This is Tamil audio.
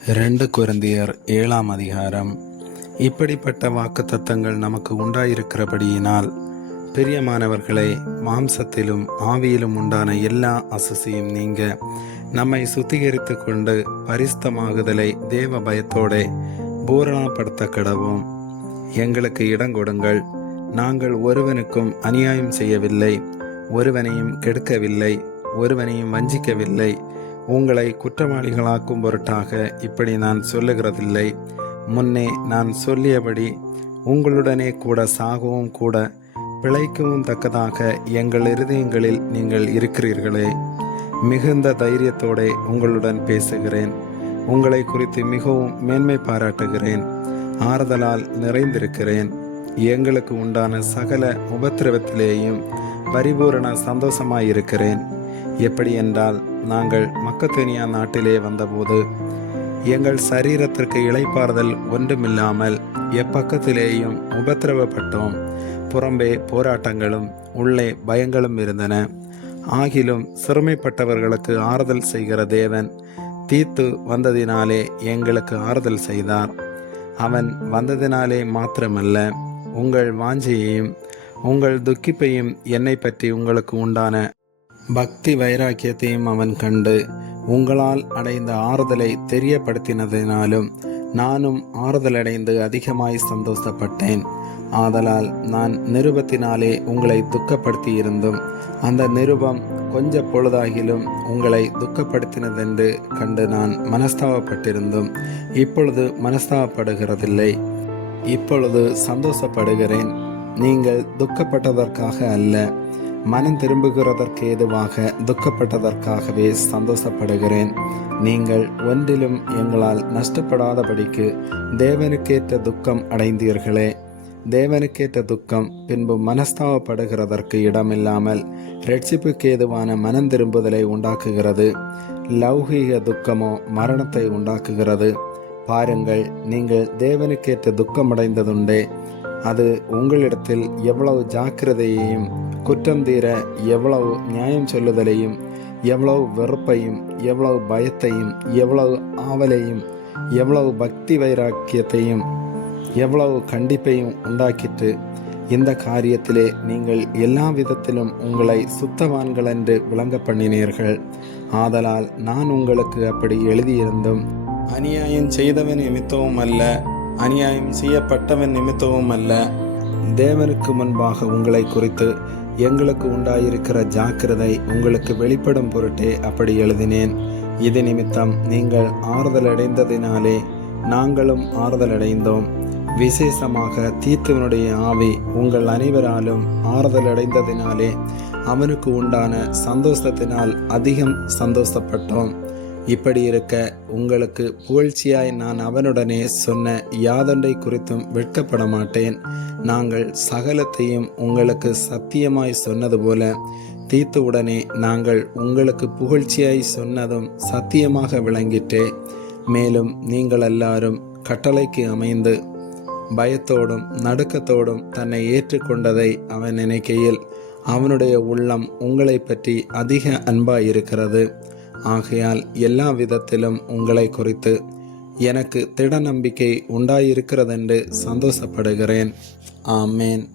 ரெண்டு குருந்தியர் ஏழாம் அதிகாரம். இப்படிப்பட்ட வாக்குத்தத்தங்கள் நமக்கு உண்டாயிருக்கிறபடியினால் பிரியமானவர்களை மாம்சத்திலும் ஆவியிலும் உண்டான எல்லா அசுசியும் நீங்க நம்மை சுத்திகரித்து கொண்டு பரிஸ்தமாகுதலை தேவ பயத்தோட பூரணப்படுத்த கிடவும் எங்களுக்கு இடங்கொடுங்கள் நாங்கள் ஒருவனுக்கும் அநியாயம் செய்யவில்லை ஒருவனையும் கெடுக்கவில்லை ஒருவனையும் வஞ்சிக்கவில்லை. உங்களை குற்றவாளிகளாக்கும் பொருட்டாக இப்படி நான் சொல்லுகிறதில்லை. முன்னே நான் சொல்லியபடி உங்களுடனே கூட சாகவும் கூட பிழைக்கவும் தக்கதாக எங்கள் இருதயங்களில் நீங்கள் இருக்கிறீர்களே. மிகுந்த தைரியத்தோடு உங்களுடன் பேசுகிறேன். உங்களை குறித்து மிகவும் மேன்மை பாராட்டுகிறேன். ஆறுதலால் நிறைந்திருக்கிறேன். எங்களுக்கு உண்டான சகல உபத்திரவத்திலேயும் பரிபூரண சந்தோஷமாயிருக்கிறேன். எப்படி என்றால் நாங்கள் மக்கத்தேனியா நாட்டிலே வந்தபோது எங்கள் சரீரத்திற்கு இளைப்பாறுதல் ஒன்றுமில்லாமல் எப்பக்கத்திலேயும் உபத்திரவப்பட்டோம். புறம்பே போராட்டங்களும் உள்ளே பயங்களும் இருந்தன. ஆகிலும் சிறுமைப்பட்டவர்களுக்கு ஆறுதல் செய்கிற தேவன் தீத்து வந்ததினாலே எங்களுக்கு ஆறுதல் செய்தார். அவன் வந்ததினாலே மாத்திரமல்ல உங்கள் வாஞ்சையையும் உங்கள் துக்கிப்பையும் என்னை பற்றி உங்களுக்கு உண்டான பக்தி வைராக்கியத்தையும் அவன் கண்டு உங்களால் அடைந்த ஆறுதலை தெரியப்படுத்தினதினாலும் நானும் ஆறுதலடைந்து அதிகமாய் சந்தோஷப்பட்டேன். ஆதலால் நான் நிருபத்தினாலே உங்களை துக்கப்படுத்தியிருந்தும் அந்த நிருபம் கொஞ்ச பொழுதாகிலும் உங்களை துக்கப்படுத்தினதென்று கண்டு நான் மனஸ்தாபப்பட்டிருந்தும் இப்பொழுது மனஸ்தாபப்படுகிறதில்லை. இப்பொழுது சந்தோஷப்படுகிறேன். நீங்கள் துக்கப்பட்டதற்காக அல்ல. மனம் திரும்புகிறதற்கு ஏதுவாக துக்கப்பட்டதற்காகவே சந்தோஷப்படுகிறேன். நீங்கள் ஒன்றிலும் எங்களால் நஷ்டப்படாதபடிக்கு தேவனுக்கேற்ற துக்கம் அடைந்தீர்களே. தேவனுக்கேற்ற துக்கம் பின்பு மனஸ்தாவப்படுகிறதற்கு இடமில்லாமல் ரட்சிப்புக்கு ஏதுவான மனம் திரும்புதலை உண்டாக்குகிறது. லௌகீக துக்கமோ மரணத்தை உண்டாக்குகிறது. பாருங்கள் நீங்கள் தேவனுக்கேற்ற துக்கமடைந்ததுண்டே. அது உங்களிடத்தில் எவ்வளவு ஜாக்கிரதையையும் குற்றம் தீர எவ்வளவு நியாயம் சொல்லுதலையும் எவ்வளவு வெறுப்பையும் எவ்வளவு பயத்தையும் எவ்வளவு ஆவலையும் எவ்வளவு பக்தி வைராக்கியத்தையும் எவ்வளவு கண்டிப்பையும் உண்டாக்கிட்டு இந்த காரியத்திலே நீங்கள் எல்லா விதத்திலும் உங்களை சுத்தவான்கள் என்று விளங்க பண்ணினீர்கள். ஆதலால் நான் உங்களுக்கு அப்படி எழுதியிருந்தும் அநியாயம் செய்தவன் நிமித்தமும் அல்ல அநியாயம் செய்யப்பட்டவன் நிமித்தமும் அல்ல. தேவனுக்கு முன்பாக உங்களை குறித்து எங்களுக்கு உண்டாயிருக்கிற ஜாக்கிரதை உங்களுக்கு வெளிப்படும் பொருட்டே அப்படி எழுதினேன். இது நிமித்தம் நீங்கள் ஆறுதல் அடைந்ததினாலே நாங்களும் ஆறுதல் அடைந்தோம் விசேஷமாக தீத்துவனுடைய ஆவி உங்கள் அனைவராலும் ஆறுதல் அடைந்ததினாலே அவனுக்கு உண்டான சந்தோஷத்தினால் அதிகம் சந்தோஷப்பட்டோம். இப்படி இருக்க உங்களுக்கு புகழ்ச்சியாய் நான் அவனுடனே சொன்ன யாதொன்றை குறித்தும் வெட்கப்பட மாட்டேன். நாங்கள் சகலத்தையும் உங்களுக்கு சத்தியமாய் சொன்னது போல தீத்துவுடனே நாங்கள் உங்களுக்கு புகழ்ச்சியாய் சொன்னதும் சத்தியமாக விளங்கிட்டே. மேலும் நீங்கள் எல்லாரும் கட்டளைக்கு அமைந்து பயத்தோடும் நடுக்கத்தோடும் தன்னை ஏற்றுக்கொண்டதை அவன் நினைக்கையில் அவனுடைய உள்ளம் உங்களை பற்றி அதிக அன்பாயிருக்கிறது. ஆகையால் எல்லா விதத்திலும் உங்களை குறித்து எனக்கு திட நம்பிக்கை உண்டாயிருக்கிறதென்று சந்தோஷப்படுகிறேன். ஆமேன்.